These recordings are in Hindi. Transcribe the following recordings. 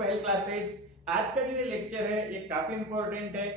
पहल क्लासेज। आज का जो ये लेक्चर है ये काफी इंपॉर्टेंट है।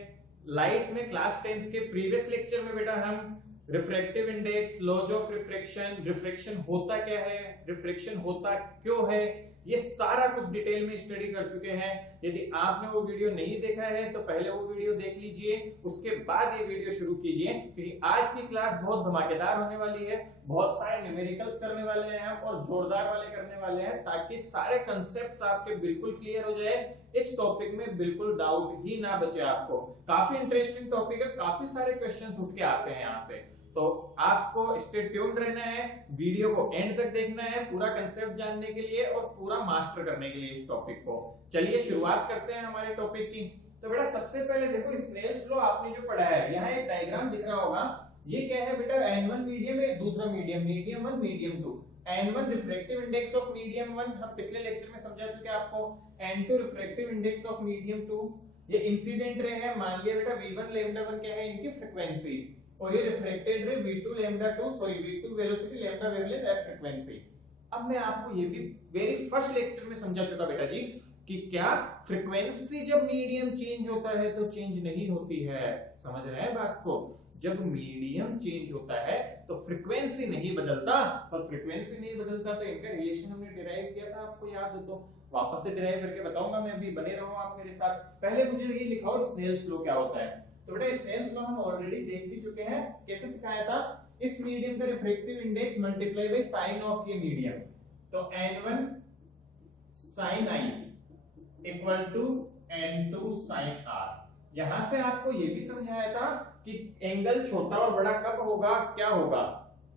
लाइट में क्लास 10th के प्रीवियस लेक्चर में बेटा हम refractive index, laws of refraction, refraction होता क्या है, रिफ्रैक्शन होता क्यों है, ये सारा कुछ डिटेल में स्टडी कर चुके हैं। यदि आपने वो वीडियो नहीं देखा है तो पहले वो वीडियो देख लीजिए, उसके बाद ये वीडियो शुरू कीजिए, क्योंकि आज की क्लास बहुत धमाकेदार होने वाली है। बहुत सारे न्यूमेरिकल्स करने वाले हैं हम और जोरदार वाले करने वाले हैं, ताकि सारे कंसेप्ट्स आपके बिल्कुल क्लियर हो जाए। इस टॉपिक में बिल्कुल डाउट ही ना बचे आपको। काफी इंटरेस्टिंग टॉपिक है, काफी सारे क्वेश्चंस उठ के आते हैं यहाँ से, तो आपको स्टे ट्यून्ड रहना है, वीडियो को एंड तक देखना है पूरा कंसेप्ट जानने के लिए और पूरा मास्टर करने के लिए इस टॉपिक को। चलिए शुरुआत करते हैं हमारे टॉपिक की। तो बेटा सबसे पहले देखो स्नेल्स लॉ आपने जो पढ़ा है, यहाँ एक डायग्राम दिख रहा होगा। ये क्या है बेटा, n1 मीडियम है, दूसरा medium, medium 1 medium 2। n1 refractive index of medium 1 हम पिछले लेक्चर में समझा चुके हैं आपको। n2 refractive index of medium 2। ये इंसिडेंट रे है, मान लिया बेटा v1 लैम्डा 1 क्या है, इनकी फ्रीक्वेंसी, और ये reflected ray v2 lambda 2 sorry v2 velocity lambda wavelength f frequency. अब मैं आपको ये भी वेरी फर्स्ट लेक्चर में समझा चुका बेटा जी कि क्या फ्रीक्वेंसी जब मीडियम चेंज होता है तो चेंज नहीं होती है। समझ रहे हैं बात को? जब मीडियम चेंज होता है तो फ्रीक्वेंसी नहीं बदलता, और फ्रीक्वेंसी नहीं बदलता तो इनका रिलेशन हमने डिराइव किया था, आपको याद हो तो वापस से डिराइव करके बताऊंगा मैं, अभी बने रहो आप मेरे साथ। पहले मुझे ये लिखाओ स्नेल्स लॉ क्या होता है। तो बेटा स्नेल्स लॉ हम ऑलरेडी देख भी चुके हैं, कैसे सिखाया था। इस मीडियम का refractive index multiply by sine of ये मीडियम, तो n1 sin i equal to n2 sin r। यहां से आपको ये भी समझाया था कि एंगल छोटा और बड़ा कब होगा, क्या होगा।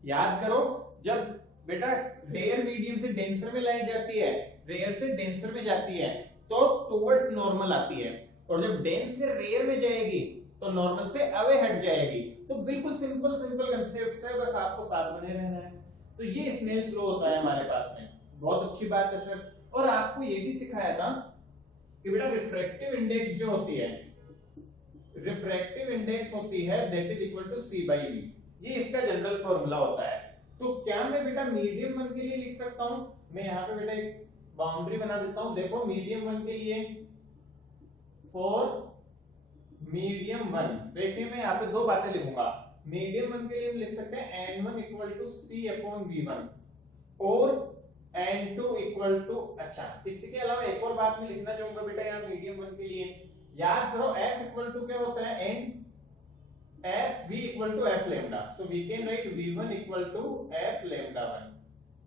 याद करो, जब बेटा रेयर मीडियम से डेंसर में लाइट जाती है, रेयर से डेंसर में जाती है तो टुवर्ड्स नॉर्मल आती है, और जब डेंस से रेयर में जाएगी तो नॉर्मल से अवे हट जाएगी। तो बिल्कुल सिंपल सिंपल कंसेप्ट है, बस आपको साथ बने रहना है। तो ये स्नेल्स लॉ होता है हमारे पास में, बहुत अच्छी बात है सर। और आपको ये भी सिखाया था कि बेटा रिफ्रैक्टिव इंडेक्स जो होती है, रिफ्रैक्टिव इंडेक्स होती है that is equal to c by v। ये इसका जनरल फॉर्मूला होता है। तो क्या मैं बेटा मीडियम 1 के लिए लिख सकता हूं? मैं यहां पे बेटा एक बाउंड्री बना देता हूं। देखो मीडियम 1 के लिए, फॉर मीडियम 1, देखिए मैं यहाँ पे दो बातें लिखूंगा। मीडियम 1 के लिए हम लिख सकते हैं n1 equal to c upon v1 और n2 इक्वल टू, अच्छा इसके अलावा एक और बात मैं लिखना चाहूंगा बेटा यहाँ मीडियम 1 के लिए। याद करो f इक्वल टू क्या होता है, n f v equal to f lambda, so we can write v1 equal to f lambda 1।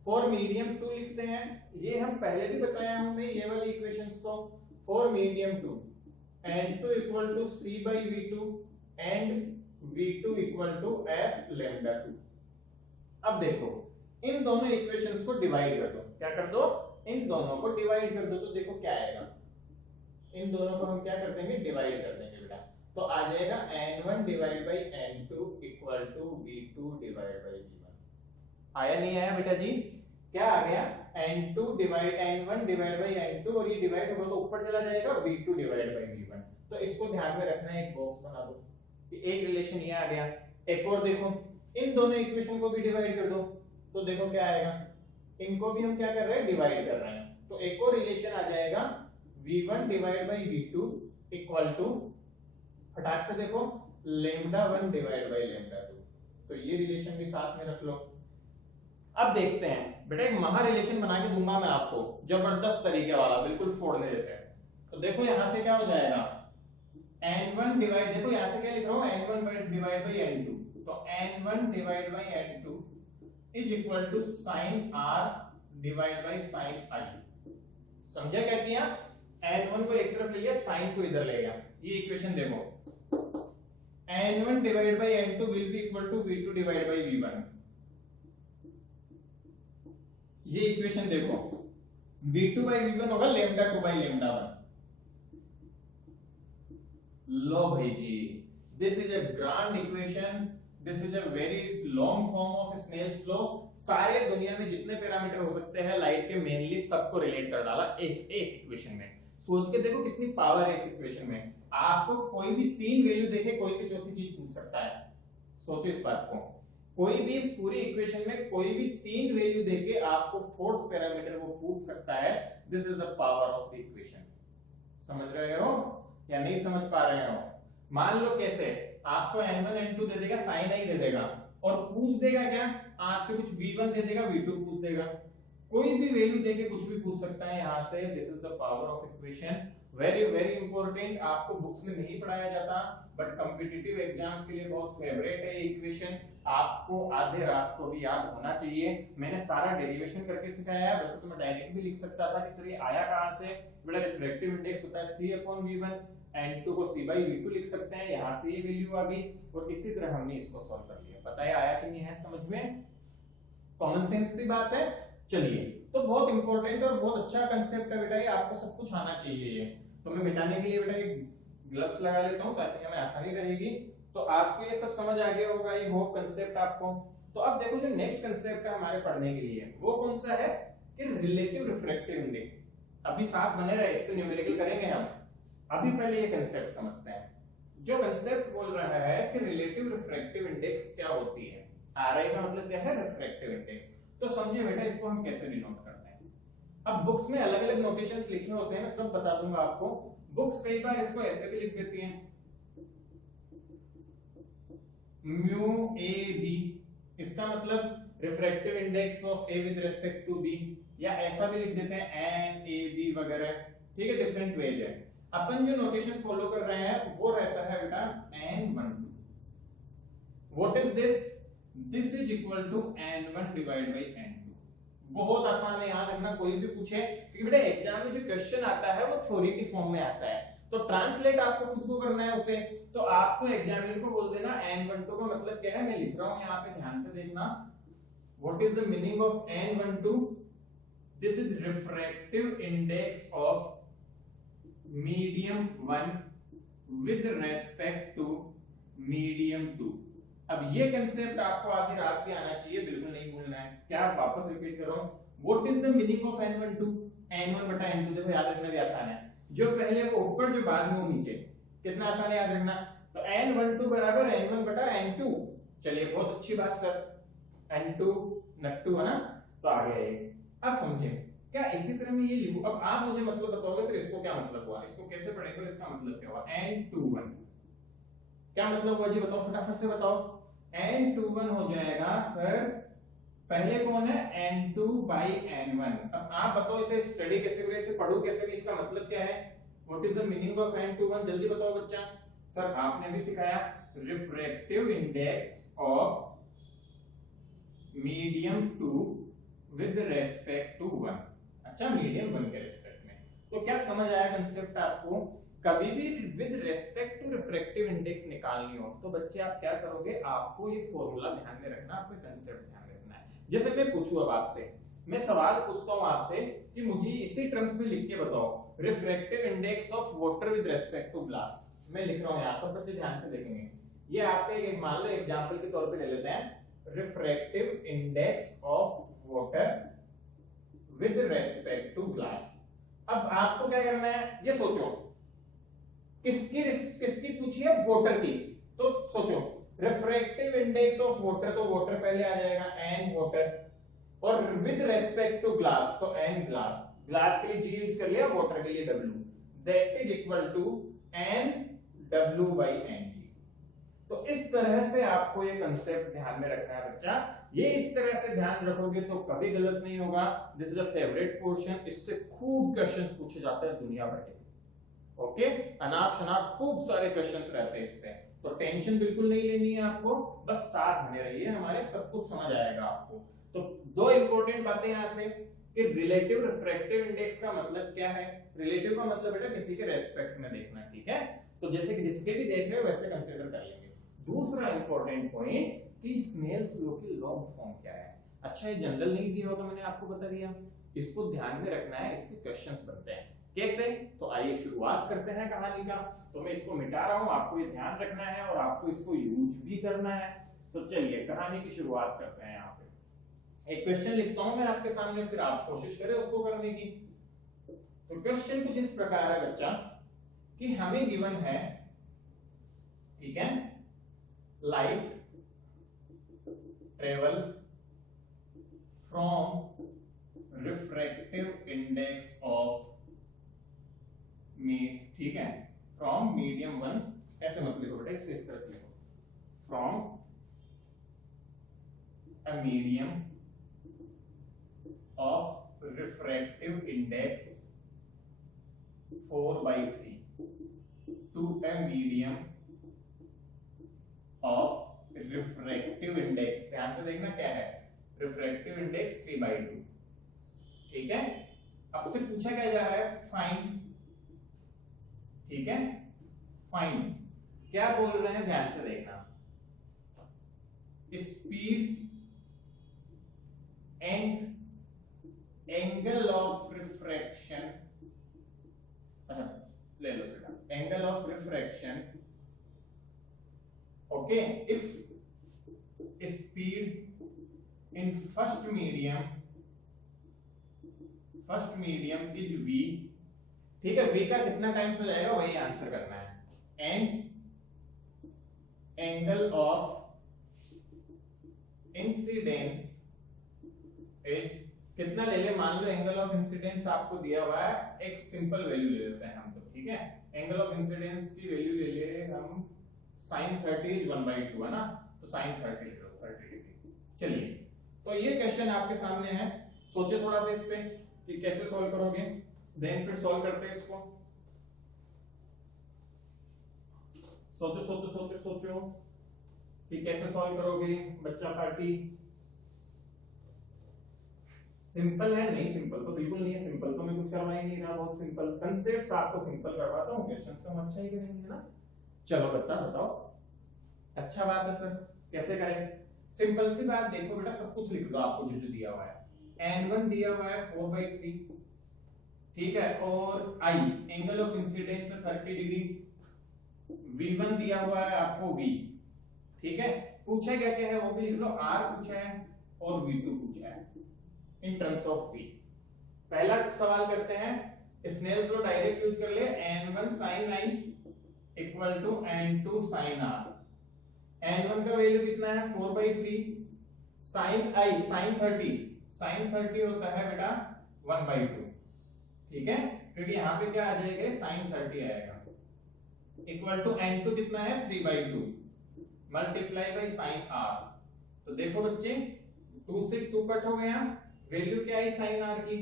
For medium 2 लिखते हैं, ये हम पहले भी बताया हमने ये वाली इक्वेशंस को। For medium 2 n2 equal to c by v2 and v2 equal to f lambda 2। अब देखो इन दोनों इक्वेशंस को डिवाइड कर दो। क्या कर दो? इन दोनों को डिवाइड कर दो, तो देखो क्या आएगा। इन दोनों को हम क्या कर देंगे, डिवाइड कर देंगे बेटा। तो आ जाएगा n1 divide by n2 equal to v2 divide by v1। आया नहीं आया बेटा जी? क्या आ गया, n2 divide n1 divide by n2, और ये डिवाइड होगा तो ऊपर चला जाएगा v2 डिवाइड बाई v1। तो इसको ध्यान में रखना है, एक बॉक्स बना दो कि एक रिलेशन ये आ गया। एक और देखो, इन दोनों इक्वेशन को भी डिवाइड कर दो, तो देखो क्या आएगा। इनको भी हम क्या कर रहे हैं, डिवाइड कर रहे हैं, तो एक और रिलेशन आ जाएगा v1 divide by v2 equal to, फटाक से देखो, लैम्डा 1 डिवाइड बाई लैम्डा 2। तो ये रिलेशन भी साथ में रख लो। अब देखते हैं बेटा, एक महा रिलेशन बना के दूंगा मैं आपको, जबरदस्त तरीके वाला, बिल्कुल फोड़ने जैसे। तो देखो यहां से क्या हो जाएगा, n1 डिवाइड, देखो यहां से क्या लिख रहा हूं, n1 डिवाइड बाई n2, तो n1 divide by n2 is equal to sin r divide by sin i। समझा क्या किया? n1 को एक तरफ ले लिया, sin को इधर ले गया। ये इक्वेशन देखो, n1 divide by n2 will be equal to v2 divide by v1। ये इक्वेशन देखो, v2 बाई v1 होगा लैम्डा 2 बाई लैम्डा 1। लो भाई जी, this is a grand equation, this is a very long form of Snell's law. सारे दुनिया में जितने पैरामीटर हो सकते हैं लाइट के, मेनली सबको रिलेट कर डाला एक इक्वेशन में। सोच के देखो कितनी पावर है इस इक्वेशन में। आपको कोई भी तीन वैल्यू देखे, कोई भी चौथी चीज पूछ सकता है। सोचो इस बात को, कोई भी इस पूरी इक्वेशन में कोई भी तीन वैल्यू देके आपको फोर्थ पैरामीटर वो पूछ सकता है। This is the power of the equation. समझ रहे हो या नहीं समझ पा रहे हो? मान लो कैसे, आपको n1 n2 दे देगा, sin i दे देगा और पूछ देगा क्या, आपसे कुछ v1 दे देगा, v2 पूछ देगा, कोई भी वैल्यू देके कुछ भी पूछ सकता है यहाँ से। This is the power of equation. Very very important, आपको बुक्स में नहीं पढ़ाया जाता बट कॉम्पिटिटिव एग्जाम्स के लिए बहुत फेवरेट है ये इक्वेशन। आपको आधे रात को भी याद होना चाहिए। मैंने सारा डेरिवेशन करके सिखाया है, वैसे तो मैं डायरेक्ट भी लिख सकता था कि सर ये आया कहां से। बेटा रिफ्रैक्टिव इंडेक्स होता है c/v1, n2 को c/v2 लिख सकते हैं, यहां से ये वैल्यू आ गई और इसी तरह हमने इसको सॉल्व कर लिया। पता है आया कि नहीं है समझ में? कॉमन सेंस की बात है। चलिए, तो बहुत इंपॉर्टेंट और बहुत अच्छा कंसेप्ट है बेटा ये, आपको सब कुछ आना चाहिए ये। तो मैं मिटाने के लिए बेटा एक ग्लव्स लगा लेता हूं ताकि हमें आसानी रहेगी। तो आपको ये सब समझ आ गया होगा, ये होप कंसेप्ट आपको। तो अब देखो जो नेक्स्ट कंसेप्ट है हमारे पढ़ने के लिए वो कौन सा है कि रिलेटिव रिफ्रैक्टिव इंडेक्स। अभी साथ बने रहे, इस पे न्यूमेरिकल करेंगे हम। अभी पहले ये कंसेप्ट समझते हैं। जो कंसेप्ट बोल रहा है कि रिलेटिव रिफ्रैक्टिव इंडेक्स क्या होती है, आरआई का मतलब क्या है, रिफ्रैक्टिव इंडेक्स। तो समझिए बेटा इसको हम कैसे डिनोट करते हैं। अब बुक्स में अलग अलग नोटेशंस लिखे होते हैं, मैं सब बता दूंगा आपको। बुक्स कई बार इसको ऐसे भी लिख देती हैं, म्यू ए बी, इसका मतलब refractive index of A with respect to B, या ऐसा भी लिख देते हैं एन ए बी वगैरह। ठीक है, डिफरेंट वेज है। अपन जो नोटेशन फॉलो कर रहे हैं वो रहता है बेटा n12। What is this? This is equal to n1 divide by n2। बहुत आसान है, याद रखना कोई भी पूछे, क्योंकि बेटा एग्जाम में जो क्वेश्चन आता है वो थ्योरी की फॉर्म में आता है, तो ट्रांसलेट आपको खुद को करना है उसे। तो आपको एग्जामिनर को बोल देना n12 का मतलब क्या है, मैं लिख रहा हूं यहाँ पे, ध्यान से देखना। What is the meaning of n12? This is refractive index of medium 1 with respect to medium 2। अब ये कंसेप्ट आपको आधी रात भी आना चाहिए, बिल्कुल नहीं भूलना है। क्या आप वापस रिपीट करो, what is the meaning of n12? n1 बटा n2, देखो याद रखना भी आसान है, जो पहले वो ऊपर जो बाद में वो नीचे, कितना आसान है याद रखना। तो n12 बराबर n1 बटा n2। चलिए बहुत अच्छी बात सर, n2 नट्टू है ना, तो आ गया ये। अब समझे क्या, इसी तरह में ये लिखो। अब आप मुझे मतलब बताओगे सर इसको क्या मतलब हुआ, इसको कैसे पढ़ेंगे, इसका मतलब क्या हुआ, n21 क्या मतलब हुआ जी, बताओ फटाफट से बताओ। n21 हो जाएगा सर, पहले कौन है, n2 by n1। अब आप बताओ इसे स्टडी कैसे करें, इसे पढ़ो कैसे भी, इसका मतलब क्या है, what is the meaning of n21? जल्दी बताओ बच्चा। सर आपने भी सिखाया, refractive index of medium 2 with respect to 1। अच्छा, मीडियम 1 के रेस्पेक्ट में। तो क्या समझ आया कंसेप्ट आपको? कभी भी with respect to refractive index निकालनी हो तो बच्चे आप क्या करोगे, आपको ये फॉर्मूला ध्यान में रखना, आपको कंसेप्ट ध्यान में रखना है। जैसे मैं पूछूं अब आपसे, मैं सवाल पूछता हूं आपसे कि मुझे इसी टर्म्स में लिख के बताओ, refractive index of water with respect to glass. मैं लिख रहा हूं यहाँ, सब बच्चे ध्यान से देखेंगे। ये आप एक मान लो एग्जांपल के तौर पे ले लेते हैं, refractive index of water with respect to glass. अब आपको क्या करना है, ये सोचो किसकी पूछी है, वाटर की। तो सोचो रिफ्रैक्टिव इंडेक्स ऑफ वाटर, तो वाटर पहले आ जाएगा n वाटर, और विद रेस्पेक्ट टू ग्लास तो n ग्लास। ग्लास के लिए g यूज कर लिया, वाटर के लिए w, that is equal to n w by n g। तो इस तरह से आपको ये कंसेप्ट ध्यान में रखना है बच्चा। ये इस तरह से ध्यान रखोगे तो कभी गलत नहीं होगा। This is a favourite portion, इससे खूब क्वेश्चंस पूछे जाते हैं दुनिया भर के। ओके, अनाप शनाप खूब सारे क्वेश्चंस रहते हैं इससे, तो टेंशन बिल्कुल नहीं लेनी है आपको, बस साथ बने रहिए हमारे, सब कुछ समझ आएगा आपको। तो दो इंपॉर्टेंट बातें यहाँ से कि रिलेटिव रिफ्रैक्टिव इंडेक्स का मतलब क्या है। रिलेटिव का मतलब बेटा किसी के रेस्पेक्ट में देखना, ठीक है, तो जैसे कि जिसके भी देख रहे हो वैसे कंसीडर कर लेंगे। दूसरा इंपॉर्टेंट पॉइंट कि स्नेल्स लॉ की लॉन्ग फॉर्म क्या है। अच्छा, ये जनरल नहीं दिया होगा, मैंने आपको बता दिया, इसको ध्यान में रखना है, इससे क्वेश्चंस बनते हैं। कैसे? तो आइए शुरुआत करते हैं कहानी का। तो मैं इसको मिटा रहा हूं, आपको ये ध्यान रखना है और आपको इसको यूज भी करना है। तो चलिए कहानी की शुरुआत करते हैं। यहाँ पे एक क्वेश्चन लिखता हूं मैं आपके सामने, फिर आप कोशिश करें उसको करने की। तो क्वेश्चन कुछ इस प्रकार है बच्चा कि हमें गिवन है, ठीक है, light travel from refractive index of ठीक है, फ्रॉम मीडियम 1, ऐसे मत लिखो बेटा, इसको इस तरह से लिखो, from a medium of refractive index 4/3 to a medium of refractive index, ध्यान से देखना क्या है, रिफ्रैक्टिव इंडेक्स 3/2। ठीक है, अब से पूछा क्या जा रहा है, फाइंड। ठीक है, फाइंड क्या बोल रहे हैं, ध्यान से देखना, speed and angle of refraction, अच्छा ले लो सीधा, angle of refraction, okay, if speed in first medium is v, ठीक है, v का कितना टाइम्स हो जाएगा वही आंसर करना है, and angle of incidence is, कितना ले ले, मान लो एंगल ऑफ इंसिडेंस आपको दिया हुआ है, एक सिंपल वैल्यू ले लेते हैं हम तो, ठीक है, एंगल ऑफ इंसिडेंस की वैल्यू ले लिए हम sin 30 इज 1/2 है ना, तो sin 30 ले लो, 30 डिग्री। चलिए, तो ये क्वेश्चन आपके सामने है, सोचो थोड़ा सा इस पे कि कैसे सॉल्व करोगे, देन फिर सॉल्व करते हैं इसको, सोचो सोचो सोचो सोचो कि कैसे सॉल्व करोगे बच्चा पार्टी। सिंपल है, नहीं सिंपल तो बिल्कुल नहीं है, सिंपल तो मैं कुछ करवा ही नहीं रहा, बहुत सिंपल कंसेप्ट्स आपको सिंपल करवाता हूँ, क्वेश्चंस तो हम अच्छा ही करेंगे ना। चलो बताओ, अच्छा बात है सर, कैसे करें, सिंपल सी बात, देखो बेटा सब कुछ लिख दो आपको जो जो दिया हुआ है, n1 दिया हुआ है 4/3, ठीक है, और I एंगल ऑफ इंसिडेंस है 30 डिग्री, v1 दिया हुआ है आपको v, ठीक है, पूछा क्या क्या है वो भी लिख लो, r पूछा है और v2 पूछा है इन टर्म्स ऑफ v। पहला सवाल करते हैं, स्नेल्स लॉ डायरेक्ट यूज कर ले, n1 sin I equal to n2 sin r, n1 का वैल्यू कितना है 4/3, sin I sin 30 होता है बेटा 1/2, ठीक है, क्योंकि यहाँ पे क्या आ जाएगा sin 30 आएगा, इक्वल टू n2 कितना है 3/2 मल्टीप्लाई बाई sin r, तो देखो बच्चे 2 से 2 कट हो गया, वैल्यू क्या है sin r की,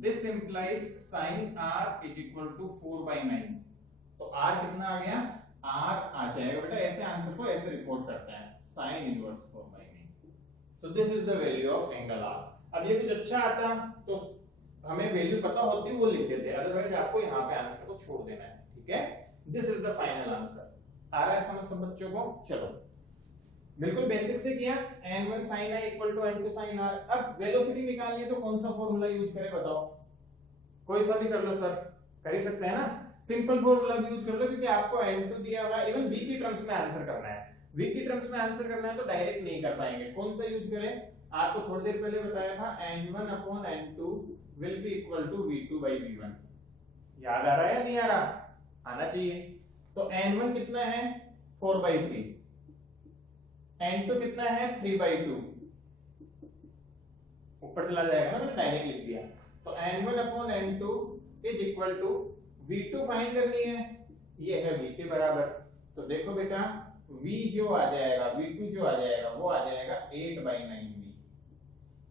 this implies sin r is equal to 4/9, तो r कितना आ गया, r आ जाएगा बेटा, ऐसे आंसर को ऐसे रिपोर्ट करते हैं, sin inverse 4/9, so this is the value of angle r। अब ये कुछ अच्छा आता तो हमें वैल्यू पता होती वो लिख देते, अदरवाइज आपको यहाँ पे आंसर को छोड़ देना है, ठीक है, this is the final answer. आ रहा है समझ सब बच्चों को, चलो बिल्कुल बेसिक से किया, n1 sin i equal to n2 sin r, अब वेलोसिटी निकालनी है तो कौन सा फॉर्मूला यूज करें बताओ, कोई सा भी कर लो सर, कर ही सकते हैं ना, सिंपल फॉर्मूला भी यूज कर लो, क्योंकि आपको n2 दिया हुआ है, इवन v की टर्म्स में आंसर करना है, v की टर्म्स में आंसर करना है तो डायरेक्ट नहीं कर पाएंगे, कौन सा यूज करें, आपको थोड़ी देर पहले बताया था n1 upon n2 will be equal to v2/v1, याद आ रहा है या नहीं आ रहा, आना चाहिए, तो n1 कितना है 4/3, n2 कितना है 3/2, ऊपर चला जाएगा ना, मैंने डायरेक्ट लिख दिया, तो n1 upon n2 is equal to v2 find करनी है, ये है v के बराबर, तो देखो बेटा v जो आ जाएगा, v2 जो आ जाएगा वो आ जाएगा 8/9v,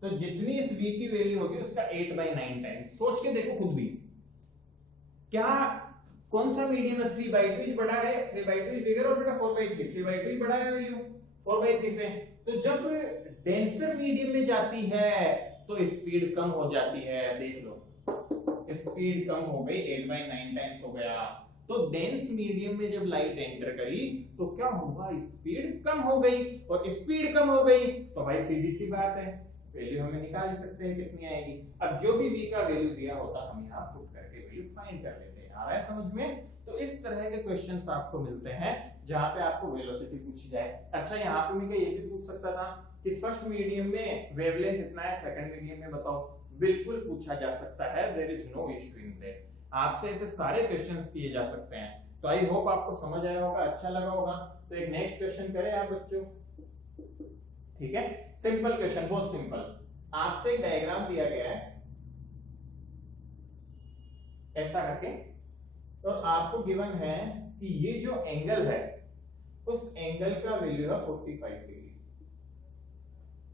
तो जितनी इस v की वैल्यू होगी उसका 8/9 टाइम्स, सोच के देखो खुद भी, क्या कौन सा मीडियम है, 3/2 बड़ा है, 3/2 बिगर और बेटा 4/3, 3/2 बड़ा है वैल्यू 4/3 से, तो जब डेंसर मीडियम में जाती है तो स्पीड कम हो जाती है, देख लो स्पीड कम हो गई, 8/9 टाइम्स हो गया, तो डेंस मीडियम में जब लाइट एंटर करी तो क्या हुआ, स्पीड कम हो गई, और स्पीड कम हो गई तो भाई सीधी सी बात है वैल्यू हमें निकाल सकते हैं कितनी आएगी, अब जो भी v का वैल्यू दिया होता हम यहाँ पुट करके वैल्यू फाइंड कर लेते हैं, आ रहा है समझ में, तो इस तरह के क्वेश्चंस आपको मिलते हैं जहां पे आपको वेलोसिटी पूछी जाए। अच्छा यहाँ पे मैं ये भी पूछ सकता था कि फर्स्ट मीडियम में वेवलेंथ कितना है, सेकंड मीडियम में बताओ, बिल्कुल पूछा जा सकता है, there is no issue in that, आपसे ऐसे सारे क्वेश्चंस किए जा सकते हैं, तो आई होप आपको समझ आया होगा, अच्छा लगा होगा, तो एक नेक्स्ट क्वेश्चन करें आप बच्चों, ठीक है, सिंपल क्वेश्चन, बहुत सिंपल, आपसे एक डायग्राम दिया गया है ऐसा करके, और आपको गिवन है कि ये जो एंगल है उस एंगल का वैल्यू है 45 डिग्री।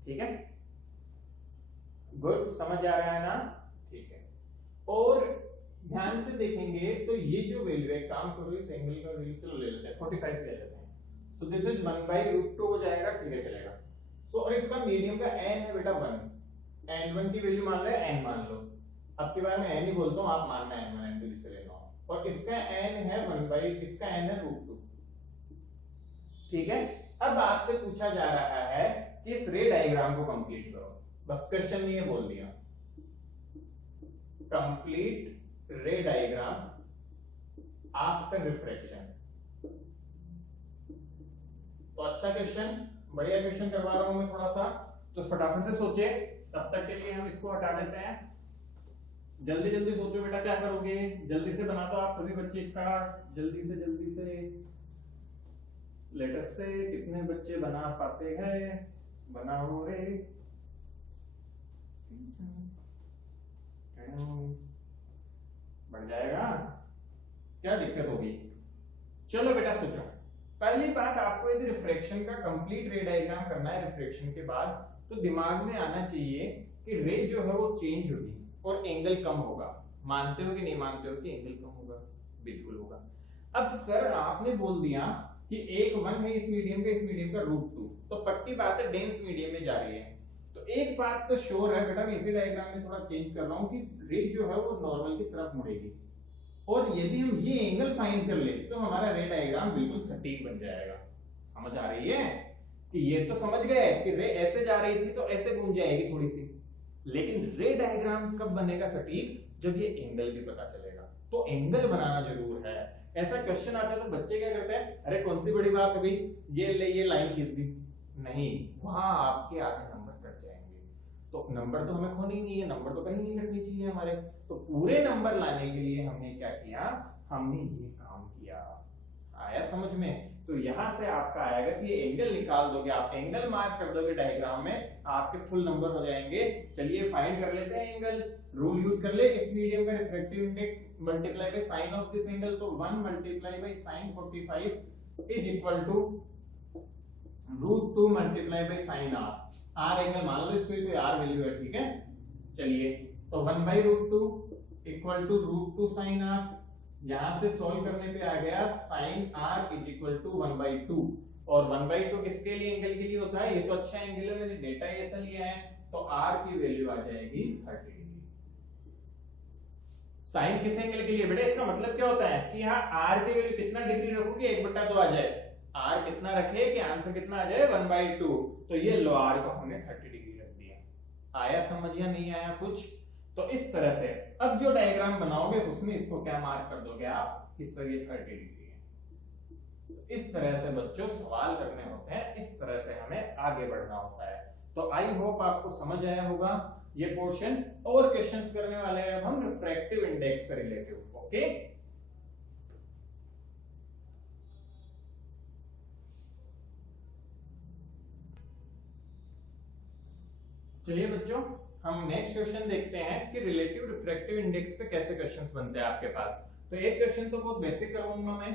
ठीक है, गुड, समझ आ रहा है ना? ठीक है, और ध्यान से देखेंगे तो ये जो वैल्यू है, काम करो इस एंगल का वैल्यू चलो ले लेते हैं 45 ले लेते हैं। सो दिस इज 1/√2 हो जाएगा, ठीक है चलेगा। सो और इसका मीडियम का n है बेटा 1, n1 की वैल्यू मान ले, n मान लो, अब के बार में n ही बोलता हूं, आप मानना n1 n2 जिसे लेना हो, और इसका n है 1/, इसका n है √2। ठीक है, अब आपसे पूछा जा रहा है कि इस रे डायग्राम को कंप्लीट करो, बस क्वेश्चन नहीं है, बोल दिया कंप्लीट रे डायग्राम आफ्टर रिफ्रैक्शन। तो अच्छा क्वेश्चन, बढ़िया क्वेश्चन करवा रहा हूं मैं थोड़ा सा, तो फटाफट से सोचे। तब तक चलिए हम इसको हटा देते हैं, जल्दी जल्दी सोचो बेटा क्या करोगे, जल्दी से बना दो आप सभी बच्चे इसका, जल्दी से लेटेस्ट से कितने बच्चे बना पाते हैं, बनाओ रे। बढ़ जाएगा, क्या दिक्कत होगी? चलो बेटा सोचो, पहली बात आपको यदि रिफ्रैक्शन का कंप्लीट रे डायग्राम करना है रिफ्रैक्शन के बाद, तो दिमाग में आना चाहिए कि रे जो है वो चेंज होगी और एंगल कम होगा। मानते हो कि नहीं मानते हो कि एंगल कम होगा? बिल्कुल होगा। अब सर आपने बोल दिया कि एक 1 है इस मीडियम का, इस मीडियम का √2, तो पक्की बात है डेंस मीडियम में जा रही है। तो एक बात तो श्योर है बेटा, मैं इसी डायग्राम में थोड़ा चेंज कर रहा हूं कि रे जो है वो नॉर्मल की तरफ मुड़ेगी, और यदि हम ये एंगल फाइंड कर ले तो हमारा रे डायग्राम बिल्कुल सटीक बन जाएगा। समझ आ रही है कि ये तो समझ गए कि रे ऐसे जा रही थी तो ऐसे घूम जाएगी थोड़ी सी, लेकिन रे डायग्राम कब बनेगा सटीक? जब ये एंगल भी पता चलेगा। तो एंगल बनाना जरूर है। ऐसा क्वेश्चन आता है तो बच्चे क्या करते हैं, अरे कौन सी बड़ी बात है भाई, ये लाइन खींच दी, नहीं, वहां आपके आधे नंबर कट जाएंगे। तो नंबर तो हमें खोनी नहीं है, नंबर तो कहीं नहीं कटनी चाहिए हमारे। तो पूरे नंबर लाने के लिए हमने क्या किया, हमने ये काम किया। आया समझ में? तो यहां से आपका आएगा कि ये एंगल निकाल दोगे आप, एंगल मार्क कर दोगे डायग्राम में, आपके फुल नंबर हो जाएंगे। चलिए फाइंड कर लेते हैं एंगल, रूल यूज कर ले, इस मीडियम का refractive index multiply by sine of this angle, तो 1 multiply by sin 45 is equal to √2 multiply by sin r। r angle मान लो इसको, कोई r वैल्यू है, ठीक है। चलिए तो 1/√2 इक्वल टू √2 sin r, यहां से सॉल्व करने पे आ गया sin r is equal to 1/2, और 1/2 किसके लिए, एंगल के लिए होता है, ये तो अच्छा एंगल है, मैंने डेटा ऐसा लिया है, तो r की वैल्यू आ जाएगी 30 डिग्री। साइन किस एंगल के लिए बेटा, इसका मतलब क्या होता है कि यहाँ r की वैल्यू कितना डिग्री रखो कि 1/2 आ जाए, r कितना रखे कि आंसर कितना आ जाए 1/2, तो ये लो r को हमने 30 डिग्री रख दिया। आया समझ या नहीं आया कुछ? तो इस तरह से अब जो डायग्राम बनाओगे उसमें इसको क्या मार्क कर दोगे आप, इस तरह ये 30 डिग्री है। तो इस तरह से बच्चों सवाल करने होते हैं, इस तरह से हमें आगे बढ़ना होता है। तो आई होप आपको समझ आया होगा ये पोर्शन। और क्वेश्चंस करने वाले हैं अब हम रिफ्रैक्टिव इंडेक्स के रिलेटिव। ओके, चलिए बच्चों हम नेक्स्ट क्वेश्चन देखते हैं कि रिलेटिव रिफ्रैक्टिव इंडेक्स पे कैसे क्वेश्चंस बनते हैं आपके पास। तो एक क्वेश्चन तो बहुत बेसिक करवाऊंगा मैं,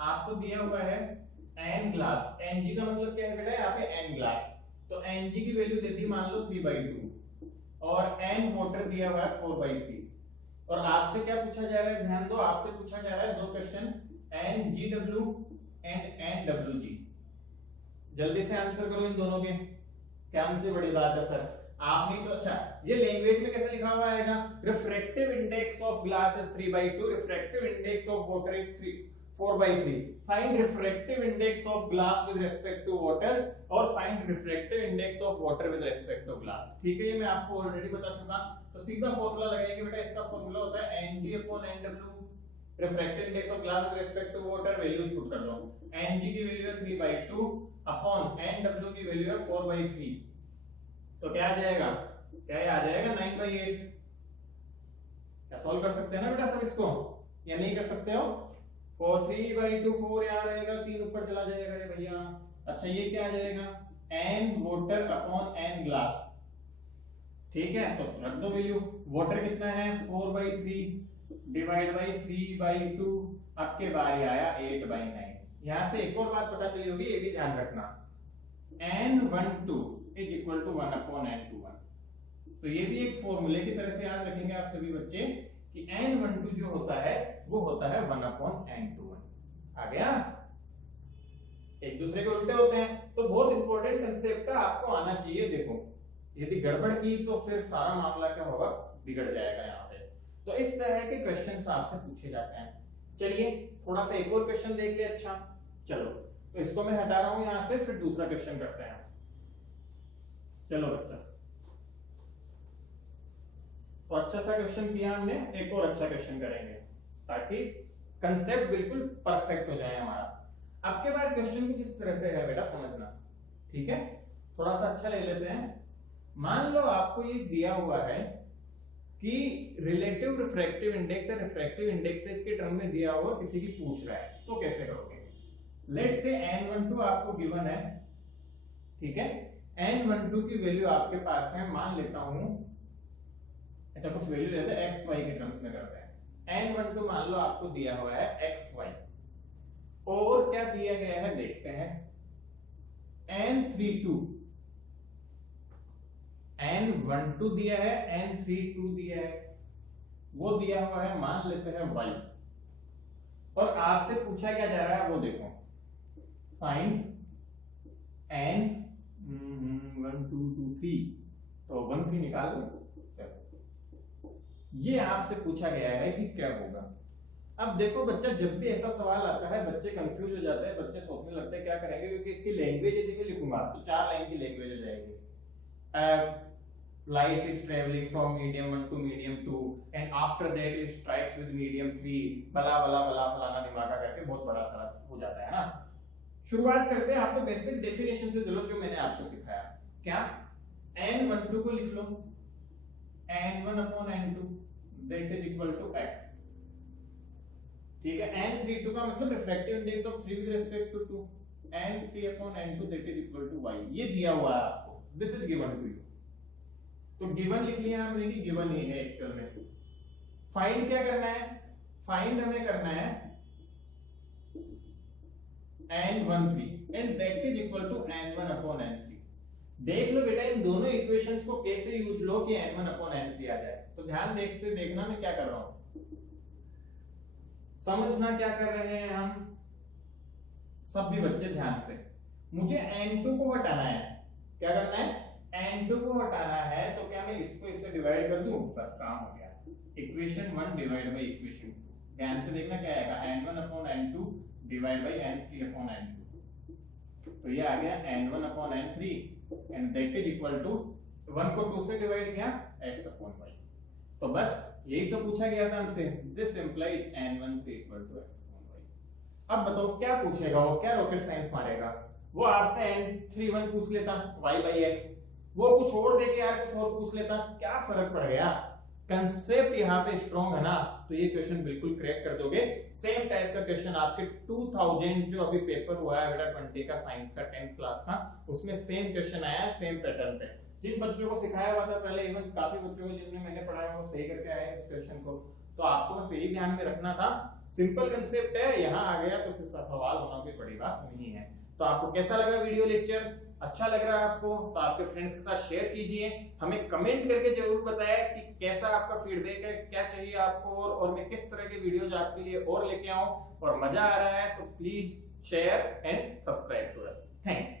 आपको दिया हुआ है n ग्लास, Ng का मतलब क्या है बेटा, यहाँ पे n ग्लास, तो Ng की वैल्यू दे दी मान लो 3/2, और n मोटर दिया हुआ है 4/3, और आपसे क्या पूछा जा रहा है, ध्यान दो, आपसे पूछा जा रहा है दो क्वेश्चन Ngw एंड Nwg। जल्दी से आंसर करो इन दोनों के, क्या हमसे बड़ी बात है सर आपने तो, अच्छा ये लैंग्वेज में कैसे लिखा हुआ आएगा, refractive index of glass is 3/2, refractive index of water is 4/3, find refractive index of glass with respect to water, और find refractive index of water with respect to glass. ठीक है, ये मैं आपको ऑलरेडी बता चुका। तो सीधा फार्मूला लगाइए बेटा, इसका फार्मूला होता है Ng/Nw, refractive index of glass with respect to water, values put कर दो। Ng की वैल्यू है 3/2 अपॉन Nw की वैल्यू है 4/3, तो क्या आ जाएगा, क्या आ जाएगा 9/8। क्या सॉल्व कर सकते हैं ना बेटा सब इसको, या नहीं कर सकते हो? 3/2 4 यहाँ रहेगा, 3 ऊपर चला जाएगा रे भैया। अच्छा ये क्या आ जाएगा, n water upon n glass, ठीक है, तो रख दो वैल्यू। वाटर कितना है 4/3, डिवाइड बाई 3/2, अब के बारी आया 8/9। यहां से एक और बात पता चली होगी, ये भी ध्यान रखना, n12 is equal to 1/n21। तो ये भी एक फॉर्मूले की तरह से याद रखेंगे आप सभी बच्चे कि n12 जो होता है वो होता है 1/n21। आ गया, एक दूसरे के उल्टे होते हैं। तो बहुत इंपॉर्टेंट कंसेप्ट है, आपको आना चाहिए। देखो यदि गड़बड़ की तो फिर सारा मामला क्या होगा, बिगड़ जाएगा यहाँ पे। तो इस तरह के क्वेश्चन आपसे पूछे जाते हैं। चलिए थोड़ा सा एक और क्वेश्चन देख ले। अच्छा चलो, तो इसको मैं हटा रहा हूं यहां से, फिर दूसरा क्वेश्चन करते हैं। चलो बच्चा, तो अच्छा सा क्वेश्चन किया हमने, एक और अच्छा क्वेश्चन करेंगे ताकि कंसेप्ट बिल्कुल परफेक्ट हो जाए हमारा। अब के बाद क्वेश्चन कुछ इस तरह से है बेटा, समझना, ठीक है? थोड़ा सा अच्छा ले लेते हैं। मान लो आपको ये दिया हुआ है कि रिलेटिव रिफ्रैक्टिव इंडेक्स है, रिफ्रैक्टिव इंडेक्स के टर्म में दिया हुआ, किसी की पूछ रहा है, तो कैसे करोगे? लेट्स से n12 आपको गिवन है, ठीक है? n12 की वैल्यू आपके पास है, मान लेता हूं, अच्छा कुछ वैल्यू लेते हैं, xy के टर्म्स में करते हैं। n12 मान लो आपको दिया हुआ है xy, और क्या दिया गया है देखते हैं, n32, n12 दिया है, n32 दिया है, वो दिया हुआ है मान लेते हैं y, और आपसे पूछा क्या जा रहा है वो देखो, फाइंड n 1 2 2 3, तो 1 3 निकाल लो। ये आपसे पूछा गया है कि क्या होगा। अब देखो बच्चा, जब भी ऐसा सवाल आता है बच्चे कंफ्यूज हो जाते हैं, बच्चे सोचने लगते हैं क्या करेंगे, क्योंकि इसकी लैंग्वेज यदि लिखूंगा तो 4 लाइन की लैंग्वेज हो जाएगी। light is traveling from medium 1 to medium 2 and after that it strikes with medium 3, बला बला बला फलाना दिमागा करके बहुत बड़ा सा हो जाता है ना। शुरुआत करते हैं, आपको बेसिक डेफिनेशन से चलो, जो मैंने आपको सिखाया। क्या? n12 को लिख लो n1/n2 that is equal to x, ठीक है? n32 का मतलब refractive index of 3 with respect to 2, n3/n2 that is equal to y। ये दिया हुआ है आपको, this is given to you. तो गिवन लिख लिया हमने कि गिवन ये है एक्चुअल में। फाइंड क्या करना है? फाइंड हमें करना है n13 and that is equal to n1/n3। देख लो बेटा इन दोनों इक्वेशंस को कैसे यूज लो कि n1/n3 आ जाए। तो ध्यान से देखना मैं क्या कर रहा हूं, समझना क्या कर रहे हैं हम सभी बच्चे ध्यान से। मुझे n2 को हटाना है, क्या करना है? n2 को हटाना है, तो क्या मैं इसको इससे डिवाइड कर दूं, बस काम हो गया। इक्वेशन 1 डिवाइड बाय इक्वेशन 2, ध्यान से देखना क्या आएगा, n1/n2 डिवाइड बाय n3/n2। तो ये आ गया n1/n3 and that is equal to 1 को 2 से डिवाइड किया x/y। तो बस यही तो पूछा गया था हमसे, this implies n13 equal to x/y। अब बताओ क्या पूछेगा वो, क्या रॉकेट साइंस मारेगा वो? आपसे n31 पूछ लेता y/x, वो कुछ और देके यार कुछ और पूछ लेता, क्या फर्क पड़ गया? कंसेप्ट यहाँ पे स्ट्रॉन्ग है ना, तो ये क्वेश्चन बिल्कुल क्रैक कर दोगे। सेम टाइप का क्वेश्चन आपके 2000 जो अभी पेपर हुआ है बेटा 20 का साइंस का 10th क्लास का, उसमें सेम क्वेश्चन आया है सेम पैटर्न पे। जिन बच्चों को सिखाया हुआ था पहले, इवन काफी बच्चों को जिन्होंने मैंने पढ़ाया वो सही करके आए इस क्वेश्चन को। तो आपको बस यही ध्यान में रखना था, सिंपल कंसेप्ट है, यहाँ आ गया तो फिर सवाल होना कोई बड़ी बात नहीं है। तो आपको कैसा लगा वीडियो लेक्चर? अच्छा लग रहा है आपको तो आपके फ्रेंड्स के साथ शेयर कीजिए। हमें कमेंट करके जरूर बताएं कि कैसा आपका फीडबैक है, क्या चाहिए आपको, और मैं किस तरह के वीडियोज आपके लिए और लेके आऊं। और मजा आ रहा है तो please share and subscribe to us. Thanks.